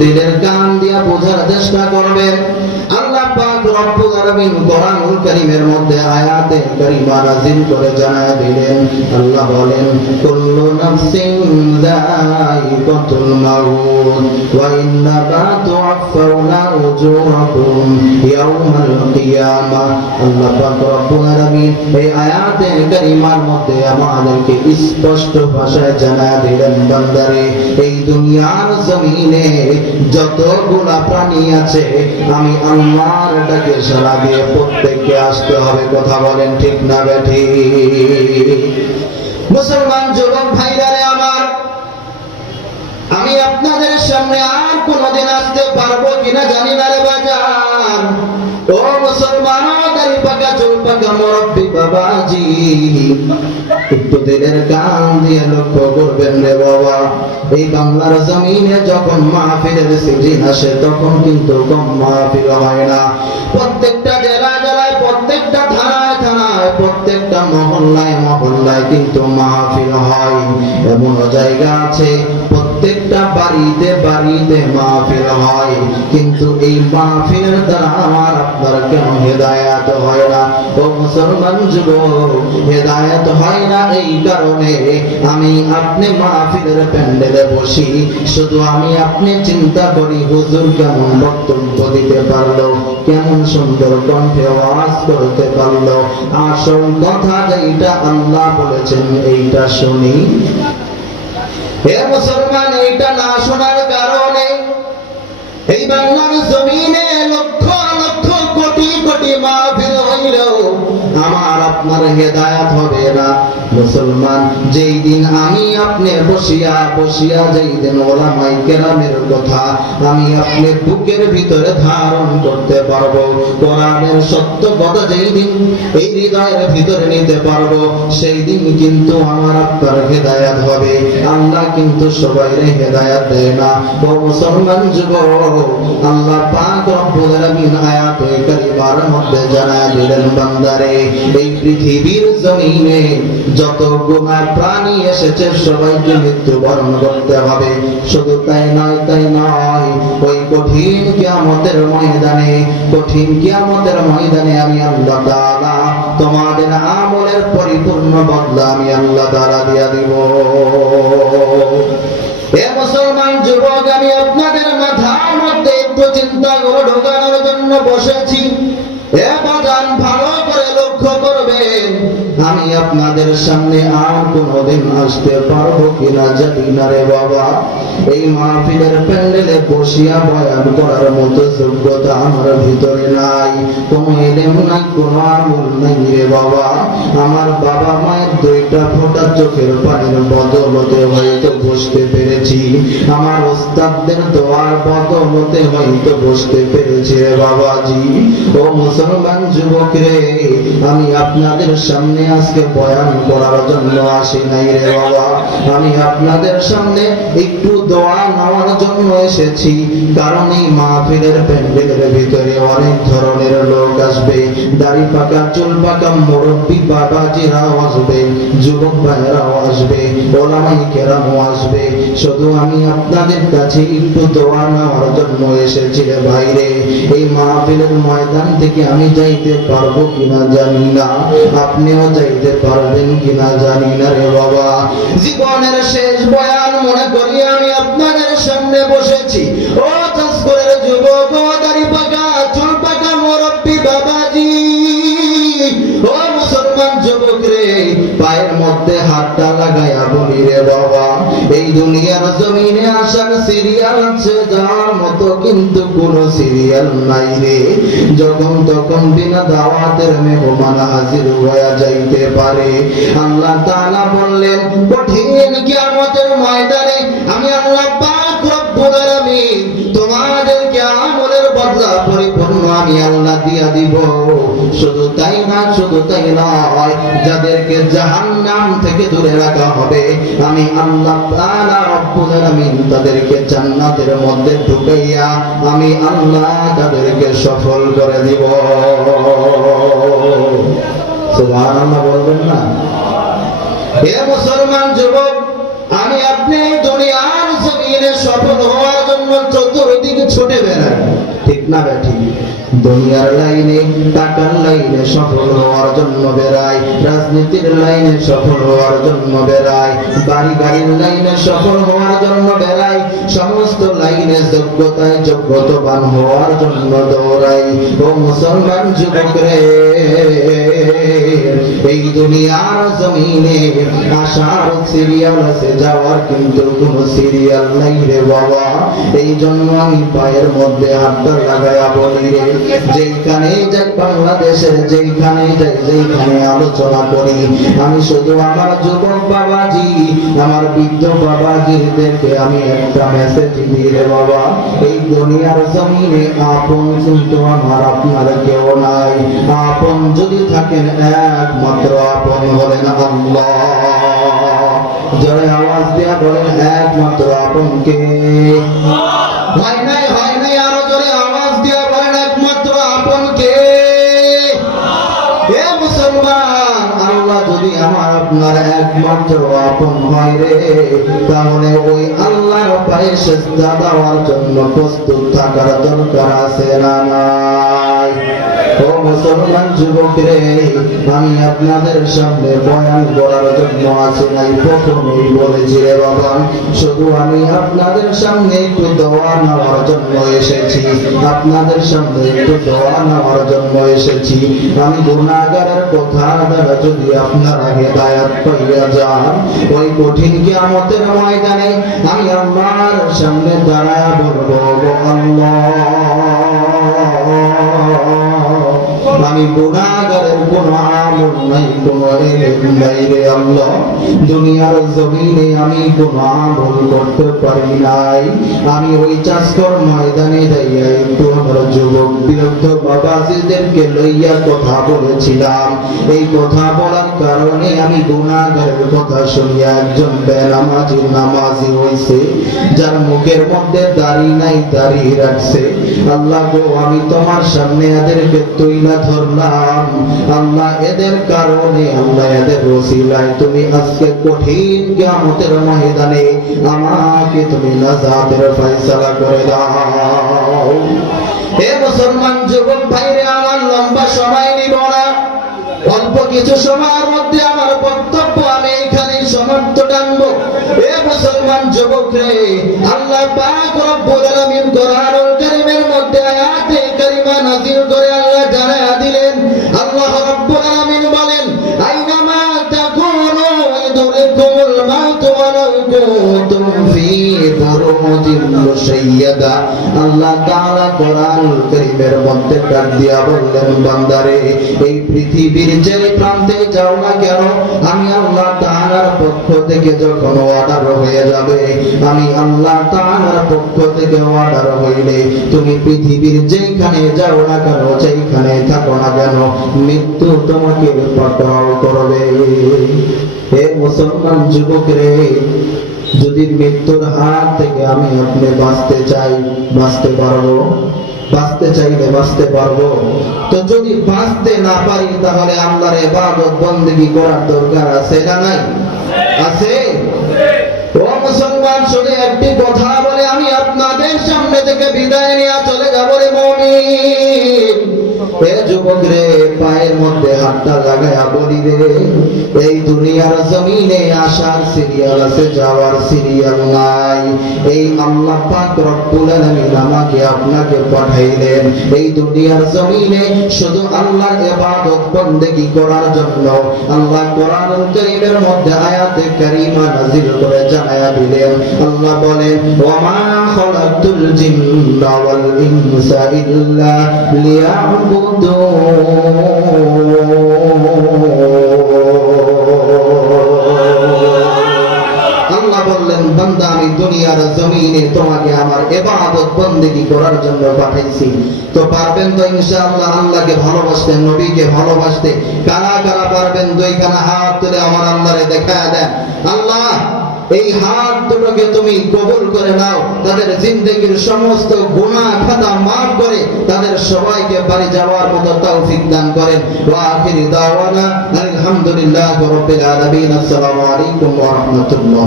দিলের কান দিয়া বোঝার চেষ্টা করবেন। আল্লাহ পাক রব্বুল আলামিন কোরআনুল কারীমের মধ্যে আয়াতে কারীমা নাযিল করে জানায় দিলেন, আল্লাহ বলেন, কুল্লু নাফসিন যায়িকাতুল মাউত ওয়া ইন্নামা তুওয়াফাউনা উজুরাকুম ইয়াওমাল কিয়ামাহ। আল্লাহ পাক রব্বুল আলামিন এই আয়াতে কারীমার মধ্যে আমাদেরকে স্পষ্ট ভাষায় জানায় দিলেন, বান্দারে, এই দুনিয়ার জমিনে যতগুলা প্রাণী আছে আমি আল্লাহর ডাকে সাড়া দিয়ে প্রত্যেককে আসতে হবে। কথা বলেন ঠিক না বেঠিক? মুসলমান যুবক ভাইরারে আমার, আমি আপনাদের সামনে আর কোনদিন আসতে পারবো কিনা জানি না রে বাজার। ও মুসলমান, দাড়ি পাকা চুল পাকা মুরব্বি বাবাজি, একটু দিলের কান দিয়ে লক্ষ্য করবেন রে বাবা। এই বাংলার জমিনে যখন মাহফিলের সিজন আসে তখন কিন্তু কম মাহফিল হয় না। প্রত্যেকটা জেলায় জেলায়, প্রত্যেকটা থানায় থানায়, প্রত্যেকটা মহল্লায় মহল্লায় কিন্তু মাহফিল হয়। এমন জায়গা আছে প্রত্যেকটা বাড়িতে বাড়িতে মাহফিল হয়, কিন্তু এই মাহফিলের দ্বারা আমার আপনার কেন হেদায়েত হয় না? ও মুসলমান যুবক, হেদায়েত হয় না এই কারণে আমি আপনি মাহফিলের প্যান্ডেলে বসি, শুধু আমি আপনি চিন্তা করি হুজুর কেমন বক্তব্য দিতে পারলো, কেমন সুন্দর কণ্ঠে ওয়াজ করতে পারলো। আসল কথা যেটা আল্লাহ বলেছেন এইটা শুনি। হে মুসলমান, এইটা না শোনার কারণে এই বাংলার জমিনে লক্ষ লক্ষ কোটি কোটি মাহফিল হইলেও আমার আপনার হেদায়েত হবে না। মুসলমান, যেই দিন আমি আপনি বসিয়া বসিয়া যেই দিন ওলামায়ে কেরামের কথা আমি আপনি বুকের ভিতরে ধারণ করতে পারবো, কোরআনের সত্য কথা যেই দিন এই হৃদয়ের ভিতরে নিতে পারবো, সেই দিন কিন্তু আমার আপনার হেদায়েত হবে। আল্লাহ কিন্তু সবাইরে হেদায়েত দেয় না। ও মুসলমান যুবক, আল্লাহ পাক রব্বুল আলামিন আয়াতে কারিমার মধ্যে জানায় দিলেন, বান্দারে, এই পৃথিবীর জমিনে যত গুনাহ প্রাণী এসেছে সবাইকে মৃত্যুবরণ করতে হবে। শুধু তাই নয়, তাই নয়, ওই কঠিন কিয়ামতের ময়দানে, কঠিন কিয়ামতের ময়দানে আমি আল্লাহ তাআলা তোমাদের আমলের পরিপূর্ণ বদলা আমি আল্লাহ তাআলা দিয়া দিব। এ মুসলমান যুবক, আমি আপনাদের মাথার মধ্যে একটু চিন্তা করে ঢোকানোর জন্য বসেছি। এ বাজান, ভালো করে লক্ষ্য করবেন, আমি আপনাদের সামনে আর কোনদিন আসতে পারবো কিনা জানি না রে বাবা। এই মাহফিলের প্যান্ডেলে বসিয়া বয়ান করার মতো যোগ্যতা আমার ভিতরে নাই, কোনো ইলম নাই, কোনো আমল নাই রে বাবা। আমার বাবা মায়ের দুইটা ফোঁটা চোখের পানির বদলতে হয়তো বসতে পেরেছি, আমার ওস্তাদদের দোয়ার বদলতে হয়তো বসতে পেরেছি রে বাবাজি। ও মুসলমান যুবক রে, আমি আপনাদের সামনে আজকে বয়ান করার জন্য আসি নাই রে বাবা, আমি আপনাদের সামনে একটু দোয়া নেওয়ার জন্য এসেছি। কারণ এই মাহফিলের প্যান্ডেলের ভিতরে অনেক ধরনের লোক আসবে, দাড়ি পাকা চুল পাকা মুরব্বি বাবাজিরাও আসবে, যুবক ভাইরাও আসবে, ওলামায়ে কেরামও আসবে। শুধু আমি আপনাদের কাছে একটু দোয়া নেওয়ার জন্য এসেছি রে ভাইরে। এই মাহফিলের ময়দান থেকে আমি যাইতে পারবো কিনা জানি না, আপনিও যাইতে পারবেন কিনা জানি না রে বাবা। জীবনের শেষ বয়ান মনে করি আমি আপনাদের সামনে বসেছি। ও তসকরের যুবক, ও দাড়ি পাকা চুল পাকা মুরব্বি বাবাজি, ও মুসলমান যুবক রে, পায়ের মধ্যে হাতটা লাগাইয়া বলি রে বাবা, এই দুনিয়ার জমিনে আসার সিরিয়াল আছে যাওয়ার মতো কিন্তু কোন সিরিয়াল নাই রে। যখন তখন বিনা দাওয়াতের মেহমান হাজির হয়ে যাইতে পারে। আল্লাহ তাআলা বললেন, কঠিন কিয়ামতের ময়দানে আমি আল্লাহ পাক রব্বুল আলামিন তোমাদেরকে আমলের বদলা পরিপূর্ণ আমি আল্লাহ দিয়া দিব। শুধু তাই না, শুধু তাই নয়, যাদেরকে জাহান্নাম থেকে দূরে রাখা হবে আমি আল্লাহ তাআলা রব্বুল আলামিন তাদেরকে জান্নাতের মধ্যে ঢুকাইয়া আমি আল্লাহ তাদেরকে সফল করে দিব। সুবহানাল্লাহ বলবেন না? হে মুসলমান যুবক, আমি আপনি দুনিয়ার জমিনে সফল হওয়ার জন্য চতুর ঠিক না বেঠি? দুনিয়ার লাইনে টাকার লাইনে সফল হওয়ার জন্য বেড়ায়, রাজনীতির লাইনে সফল হওয়ার জন্য বেড়ায়, বাড়ি গাড়ির লাইনে সফল হওয়ার জন্য বেড়ায়, সমস্ত লাইনে যোগ্যতায় যোগ্যতাবান হওয়ার জন্য দৌড়াই। ও মুসলমান যুবক রে, এই দুনিয়ার জমিনে আসার সিরিয়াল আছে, যাওয়ার কিন্তু কোনো সিরিয়াল নাই রে বাবা। এই জন্য আমি পায়ের মধ্যে হাতটা লাগায়া বলি রে, যেখানে যাই বাংলাদেশের, যেখানে যাই, যেখানে আলোচনা করি, আমি শুধু আমার যুবক বাবাজি, আমার বৃদ্ধ বাবাজিদেরকে আমি একটা মেসেজ দিই রে বাবা, এই দুনিয়ার জমিনে আপন কিন্তু আমার আপনার কেউ নাই। আপন যদি থাকেন একমাত্র আপন হলেন আল্লাহ। জোরে আওয়াজ দিয়া বলেন, একমাত্র আপন কে? হয় নাই, হয় নাই, আরো জোরে আওয়াজ দিয়া বলেন, একমাত্র আপন কে? হে মুসলমান, আল্লাহ যদি আমার আপনার একমাত্র আপন হয় রে, তাহলে ওই আল্লাহর পায়ে সিজদা দেওয়ার জন্য প্রস্তুত থাকার দরকার আছে না নাই? ও মুসলমান যুবক রে, আমি আপনাদের সামনে বয়ান করার জন্য আসি নাই, প্রথমেই বলেছি রে বাবা, শুধু আমি আপনাদের সামনে একটু দোয়া নেওয়ার জন্য এসেছি, আপনাদের সামনে একটু দোয়া নেওয়ার জন্য এসেছি। আমি গুনাহগারের কথা দ্বারা যদি আপনারা হেদায়েত পাইয়া যান, ওই কঠিন কিয়ামতের ময়দানে আমি আল্লাহর সামনে দাঁড়ায়া বলবো, আল্লাহ, আমি গুনাহগারের কোনো আমল নাই, কোনো ইলম নাই রে আল্লাহ, দুনিয়ার জমিনে আমি কোনো আমল করতে পারি নাই। আমি ওই চাষকর ময়দানে যাইয়া একটু আমার যুবক বিরুদ্ধ বাবাজিদেরকে লইয়া কথা বলেছিলাম। এই কথা বলার কারণে আমি গুনাহগারের কথা শুনিয়া একজন বেনামাজি নামাজি হইছে, যার মুখের মধ্যে দাড়ি নাই, দাড়ি রাখছে। আল্লাহ গো, আমি তোমার সামনে এদেরকে তুইলা ধরলাম আল্লাহ, এদের কারণে আল্লাহ, এদের ওসিলায় তুমি আজকে কঠিন কিয়ামতের ময়দানে আমাকে তুমি নাজাতের ফয়সালা করে দাও। হে মুসলমান যুবক ভাইরে, আমার লম্বা সময় নিব না, অল্প কিছু সময়ের মধ্যে আমার বক্তব্য আমি এখানেই সমাপ্ত টানবো। হে মুসলমান যুবক রে, আল্লাহ পাক রব্বুল আলামিন কোরআনুল কারীমের মধ্যে আয়াতে কারিমা নাযিল করে আল্লাহ জানায়া দিলেন, আল্লাহ রব্বুল আলামিন বলেন, আইনামা তাকুনু ইদরিকুমুল মাউত ওয়ালাউ কুনতুম ফি বুরুজিন মুশাইয়াদা। আল্লাহ তাআলা কোরআনুল কারীমের মধ্যে ডাক দিয়া বললেন, বান্দারে, এই পৃথিবীর যে প্রান্তে যাও না কেন, আমি আল্লাহ তাআলার পক্ষ থেকে যখন অর্ডার হয়ে যাবে, আমি আল্লাহ তাআলার পক্ষ থেকে অর্ডার হইলে তুমি পৃথিবীর যেখানে যাও না কেন, যেখানে থাকো না কেন, মৃত্যু তোমাকে পাকড়াও করবে। হে মুসলমান যুবক রে, যদি মৃত্যুর হাত থেকে আমি আপনি বাঁচতে চাই, বাঁচতে পারবো? বাঁচতে চাইলে বাঁচতে পারবো। তো যদি বাঁচতে না পারি, তাহলে আল্লাহর ইবাদত বন্দেগী করার দরকার আছে না নাই? আছে। ও মুসলমান, শুধু একটি কথা বলে আমি আপনাদের সামনে থেকে বিদায় নিয়ে চলে যাবো রে মুমিন। হে যুবক রে, পায়ের মধ্যে হাতটা লাগায়া বলি রে, এই দুনিয়ার জমিনে আসার সিরিয়াল আছে, যাওয়ার সিরিয়াল নাই। এই আল্লাহ পাক রব্বুল আলামিন আমাকে আপনাকে পাঠাইলেন এই দুনিয়ার জমিনে শুধু আল্লাহর ইবাদত বন্দেগী করার জন্য। আল্লাহ কোরআনুল কারীমের মধ্যে আয়াতে কারীমা নাযিল করে জানায়া দিলেন, আল্লাহ বলেন, ওয়া মা খালাকতুল জিন্না ওয়াল ইনসা ইল্লা লিয়াবুদুন। আল্লাহ বললেন, বান্দা, আমি দুনিয়ার জমিনে তোমাকে আমার ইবাদত বন্দেগী করার জন্য পাঠাইছি। তো পারবেন তো ইনশাআল্লাহ আল্লাহকে ভালোবাসতে, নবীকে ভালোবাসতে? কারা কারা পারবেন? দুইখানা হাত তুলে আমার আল্লাহরে দেখায়া দেন। আল্লাহ, এই হাত দুটোকে তুমি কবুল করে নাও, তাদের জিন্দেগীর সমস্ত গুনাহ খাতা মাফ করে তাদের সবাইকে বাড়ি যাওয়ার মতো তৌফিক দান করেন। ওয়া আখিরি দাওয়ানা আলহামদুলিল্লাহি রাব্বিল আলামিন। আসসালামু আলাইকুম ওয়া রাহমাতুল্লাহ।